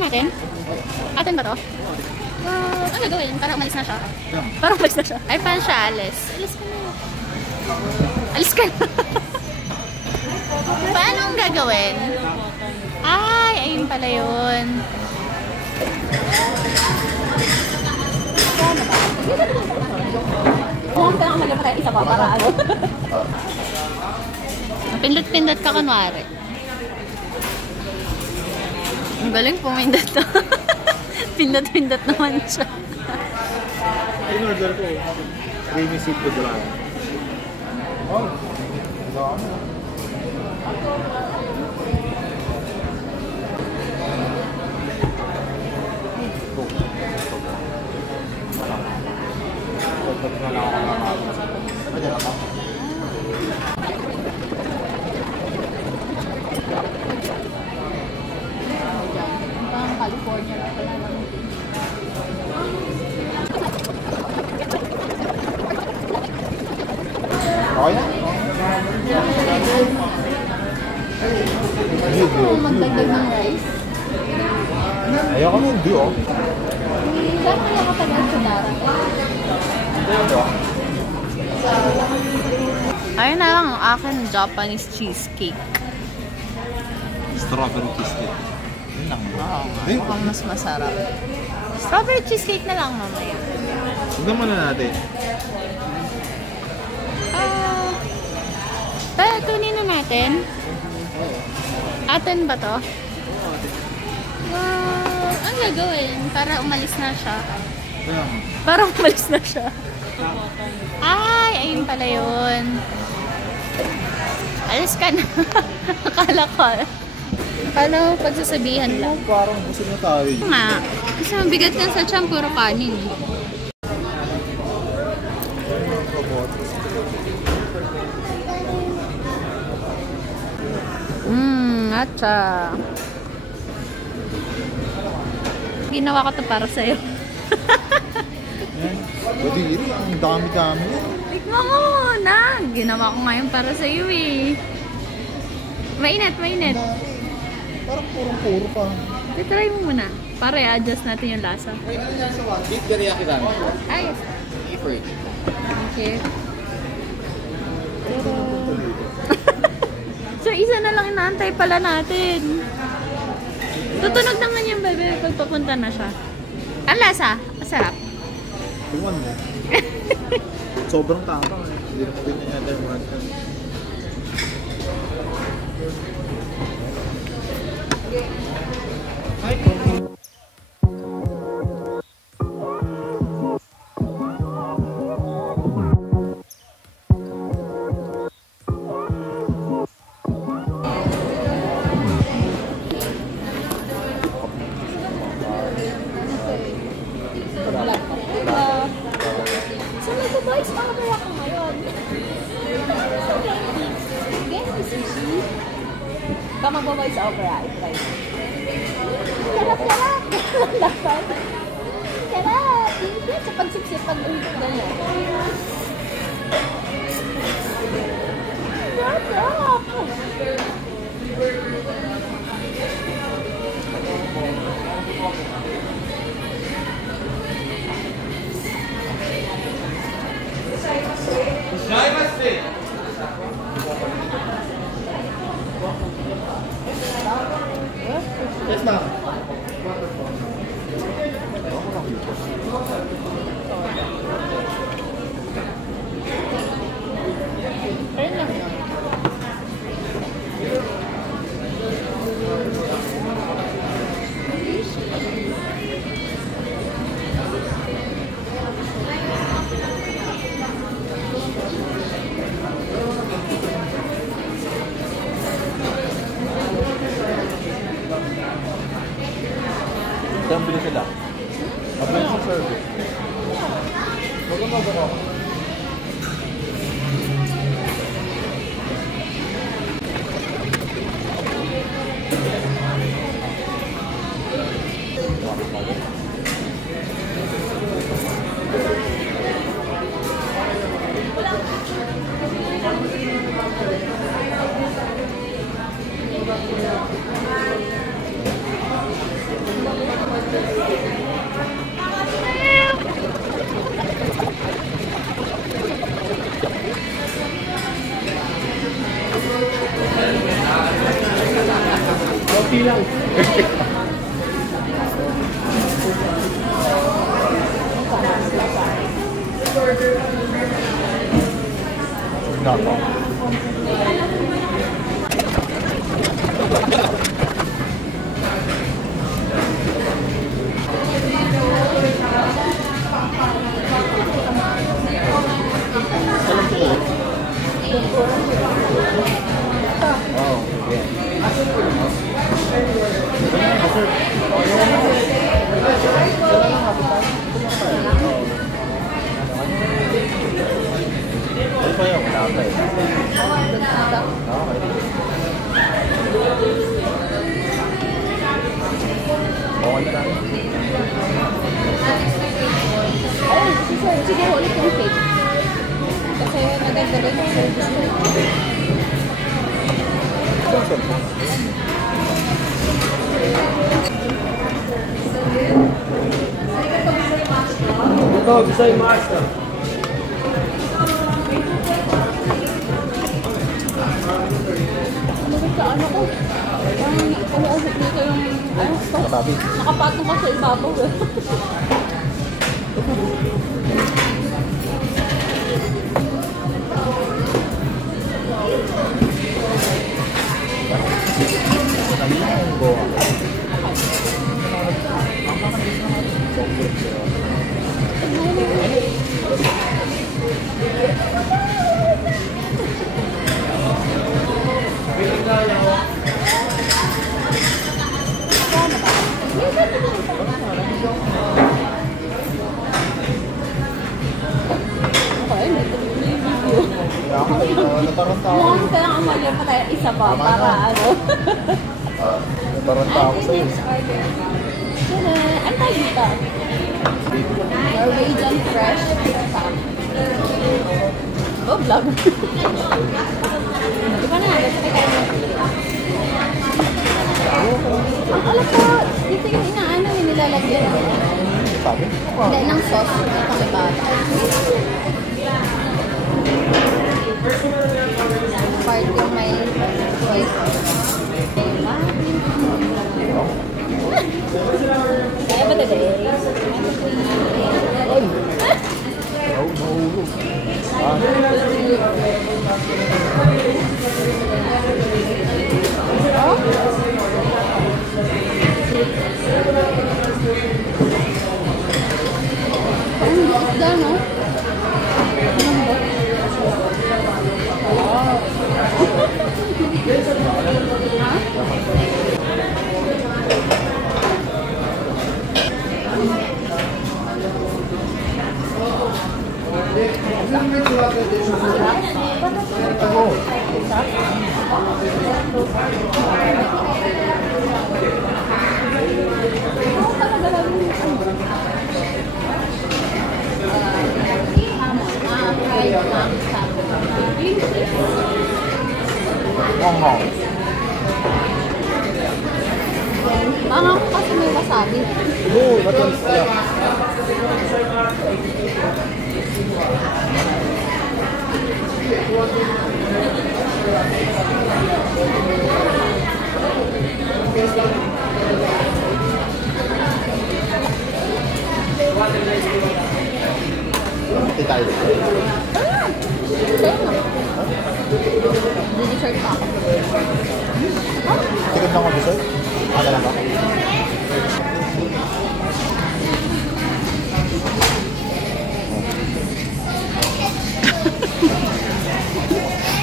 na natin? Atin ba to? Ano gagawin? Para umalis na siya. Para umalis na siya. Ay, paano siya alis? Alis ka na. Alis ka na. Paano ang gagawin? Ay, ayun pala yun. Kung ka lang magpapatay isa pa para ano? Pindot-pindot ka kunwari. Ang galing pumindot na. Pindot-pindot naman siya. Ayun, order ko. Creamy seafood lang. Oh, Parang California na pala lang. okay na? Magdagdag ng rice. Ayoko na hindi oh. Gano'n kaya kapag sa darat? Ayun na lang ang akin Japanese cheesecake. Strawberry cheesecake. Yun lang. Oo nga. Mukhang mas masarap. Strawberry cheesecake na lang mamaya. Tignan muna natin. Kunin na natin. Atin ba to? Ang gagawin? Para umalis na siya. Para umalis na siya. Ay, ayun pala yun. Alis ka na. Akala ko. Akala mo pagsasabihan lang. Parang busog na tayo. Nga. Kasi mabigat ka sa tiyan, puro kanin. Matcha. Ginawa ko to para sa'yo. Badiri, ang dami-dami. Tikman mo na. Ginawa ko ngayon para sa'yo eh. Mainit, mainit. Parang purong-puro pa. Try mo muna. Para i-adjust natin yung lasa. Beef teriyaki ramen. Ayos. Beef rate. Okay. So, isa na lang inaantay pala natin. Tutunog naman yung bebe pag papunta na siya. Ang lasa? Masarap. Tingnan mo. Sobrang tapang eh. Hindi na yata yung mga. So, nag-voice over ako ngayon. Again, sushi. Ka mag-voice over ah. Try. Sarap-sarap. Lapan. Sarap. Hindi sa pagsipsip pag-ulit na niya. Sarap. Yes, ma'am. Saan bili sila? Mabilis yung service. Magandang ako. 50 lang. Dato. Ay, siguro ulit yung cake. Kasi nagagawin yung service ko. Ito, Bisay Master. Sa ano ko, yung umuusap dito yung ano, nakapatong ka sa ibabaw eh. Mukhang kailangan magyan pa tayo isa pa para ano. Nataranta ako sa'yo. Ano tayo dito? Norwegian Fresh. Oh, vlog. Di ba na? Basta kayo ang alam ko, dito yung inaano yung nilalagyan. Sabi? Hindi, ng sauce. Ito kami bata. Part yung may choice. Kaya ba today? Nahulog. Ang isda, no? Wanghang. Baka ko kasi may wasabi. Oo, matalis sila. Hindi tayo. Dessert pa ako. Tikid lang ako dessert. Ano lang ba?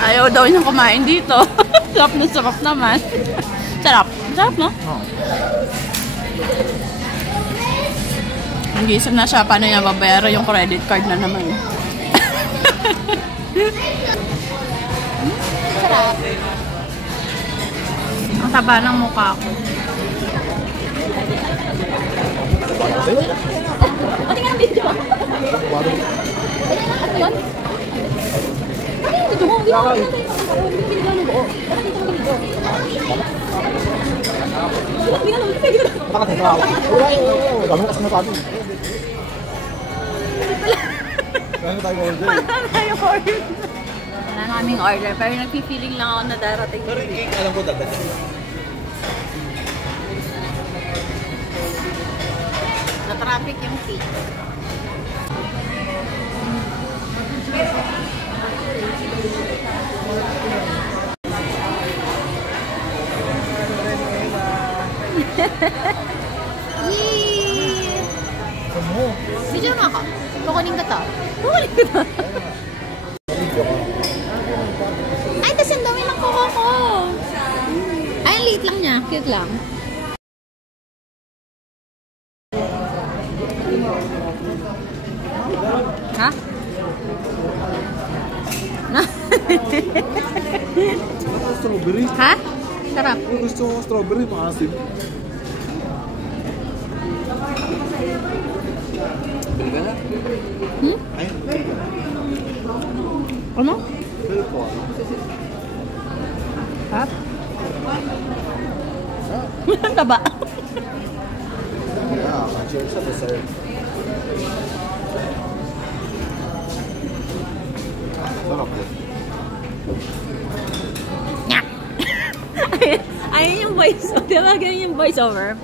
Ayaw daw niyang kumain dito. Sarap na sarap naman. Sarap. Sarap, no? Oo. Nag-iisip na siya paano niya babayaran yung credit card na naman. Sarap. Ang taba ng mukha ko. Paano ko sa'yo? O, tingnan ang video. Paano? Ano yun? Ano yung video mo? Hindi ako binigyan ng buo. Bakit dito mo binigyan? Bakit ito ako? Oo, dami mo kasi nasabi. Kaya tayo order. Wala tayo order. Wala naming order, pero nagpi-feeling lang ako na darating. Pero yung cake, alam ko dagat. topic yung cake. Yee! Video mo ako. Kukunin ko to. Kukunin ko to. Ay, tas ang dami ng kuko ko. Ay, ang liit lang niya. Cute lang. Ha? No? Strawberry. Ha? Sarap. Gusto ko strawberry, maasim. Bili ka na? Hmm? Ayun. Ano? Bili ko. Ha? Ang taba. Yeah, cheers sa dessert. Sarap din. Ayun yung voice. Diba ganyan yung voice over?